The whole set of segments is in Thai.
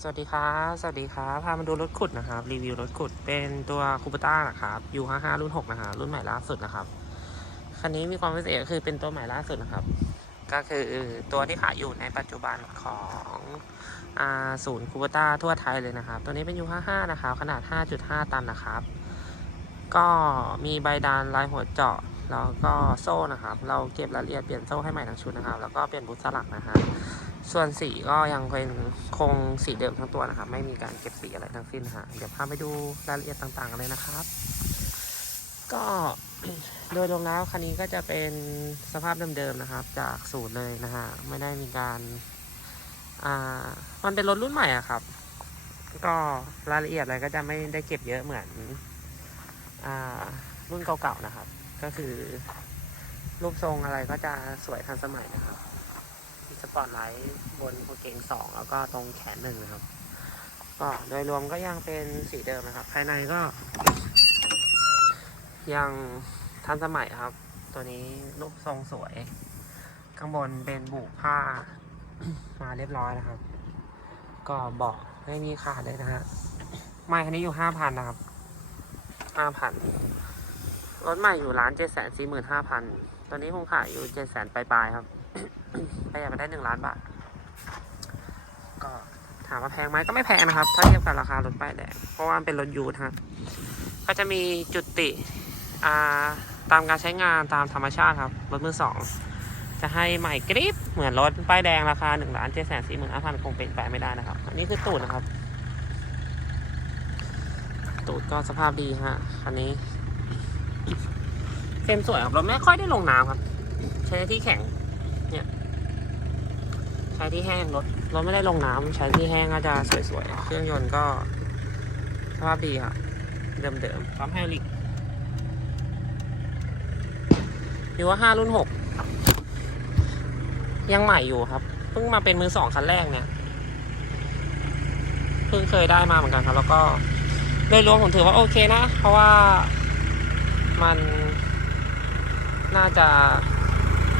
สวัสดีครับสวัสดีครับพามาดูรถขุดนะครับ รีวิวรถขุดเป็นตัวคูปต้านะครับ U55 รุ่น6นะครับรุ่นใหม่ล่าสุดนะครับคันนี้มีความพิเศษก็คือเป็นตัวใหม่ล่าสุดนะครับ ก็คือตัวที่ขายอยู่ในปัจจุบันของศูนย์คูปต้าทั่วไทยเลยนะครับ ตัวนี้เป็น U55 นะครับขนาด5.5ตันนะครับ ก็มีใบดานลายหัวเจาะ แล้วก็โซ่นะครับ เราเก็บรายละเอียดเปลี่ยนโซ่ให้ใหม่ทั้งชุดนะครับ แล้วก็เปลี่ยนบุสลักนะฮะส่วนสีก็ยังเป็นคงสีเดิมทั้งตัวนะครับ ไม่มีการเก็บสีอะไรทั้งสิ้นฮะเดี๋ยวพาไปดูรายละเอียดต่างๆกันเลยนะครับ ก็โดยรวมแล้วคันนี้ก็จะเป็นสภาพเดิมๆนะครับ จากศูนย์เลยนะฮะไม่ได้มีการอ่ามันเป็นรถรุ่นใหม่อะครับ ก็รายละเอียดอะไรก็จะไม่ได้เก็บเยอะเหมือนอ่ารุ่นเก่าๆนะครับ ก็คือ รูปทรงอะไรก็จะสวยทันสมัยนะครับมีสปอตไลท์บนหัวเก่งสองแล้วก็ตรงแขนหนึ่งนะครับ ก็โดยรวมก็ยังเป็นสีเดิมนะครับ ภายในก็ ยังทันสมัยครับ ตัวนี้รูปทรงสวย ข้างบนเป็นบุผ้ามาเรียบร้อยนะครับ ก็เบาะไม่มีขาดเลยนะฮะไม่คันนี้อยู่ห้าพันนะครับห้าพัน รถใหม่อยู่ร้านเจ็ดแสนสี่หมื่นห้าพันตอนนี้ผมขายอยู่เจ็ดแสนปลายๆครับประหยัดไปได้หนึ่งล้านบาท ก็ถามว่าแพงไหมก็ไม่แพงนะครับ ถ้าเทียบกับราคารถป้ายแดงเพราะว่าเป็นรถยูทฮะก็จะมีจุดติอ่าตามการใช้งานตามธรรมชาติครับรถมือสองจะให้ใหม่กริบเหมือนรถป้ายแดงราคาหนึ่งล้านเจ็ดแสนสี่หมื่นห้าพันคงเป็นไปไม่ได้นะครับ อันนี้คือตูดนะครับ ตูดก็สภาพดีฮะคันนี้ เฟรมสวยครับรถไม่ค่อยได้ลงน้ำครับ ใช้ที่แข็ง เนี่ย ใช้ที่แห้งรถเรถไม่ได้ลงน้ำใช้ที่แห้งก็จะสวยๆ เครื่องยนต์ก็สภาพดีครับเดิมๆปั๊มไฮรอลิกอยู่ว่าห้ารุ่นหกยังใหม่อยู่ครับ เพิ่งมาเป็นมือสองคันแรกเนี่ย เพิ่งเคยได้มาเหมือนกันครับ แล้วก็โดยรวมผมถือว่าโอเคนะ เพราะว่า มันน่าจะ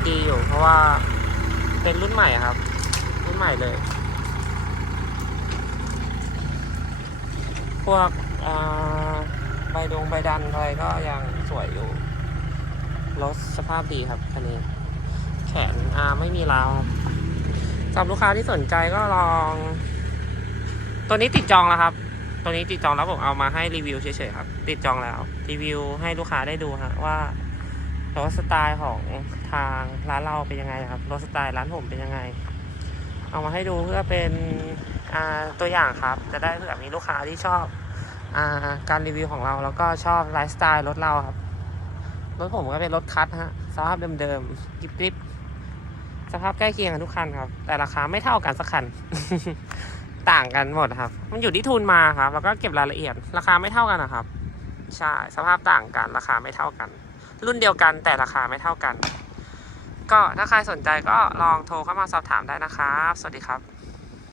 ดีอยู่ เพราะว่าเป็นรุ่นใหม่ครับ รุ่นใหม่เลย พวกใบดงใบดันอะไรก็ยังสวยอยู่รถสภาพดีครับคันนี้ แขนอาไม่มีราวสำหรับลูกค้าที่สนใจก็ลอง ตัวนี้ติดจองแล้วครับ ตัวนี้ติดจองแล้วผมเอามาให้รีวิวเฉยๆครับ ติดจองแล้ว รีวิวให้ลูกค้าได้ดูฮะว่ารถสไตล์ของทางร้านเราเป็นยังไงนะครับรถสไตล์ร้านผมเป็นยังไง เอามาให้ดูเพื่อเป็นตัวอย่างครับ จะได้เผื่อมีลูกค้าที่ชอบอาการรีวิวของเราแล้วก็ชอบไลฟ์สไตล์รถเราครับรถผมก็เป็นรถคัสฮะสภาพเดิมๆกริบๆสภาพใกล้เคียงกันทุกคันครับ แต่ราคาไม่เท่ากันสักคัน ต่างกันหมดครับ มันอยู่ที่ทุนมาครับ แล้วก็เก็บรายละเอียด ราคาไม่เท่ากันนะครับ ใช่ สภาพต่างกัน ราคาไม่เท่ากัน รุ่นเดียวกันแต่ราคาไม่เท่ากัน ก็ถ้าใครสนใจก็ลองโทรเข้ามาสอบถามได้นะครับ สวัสดีครับ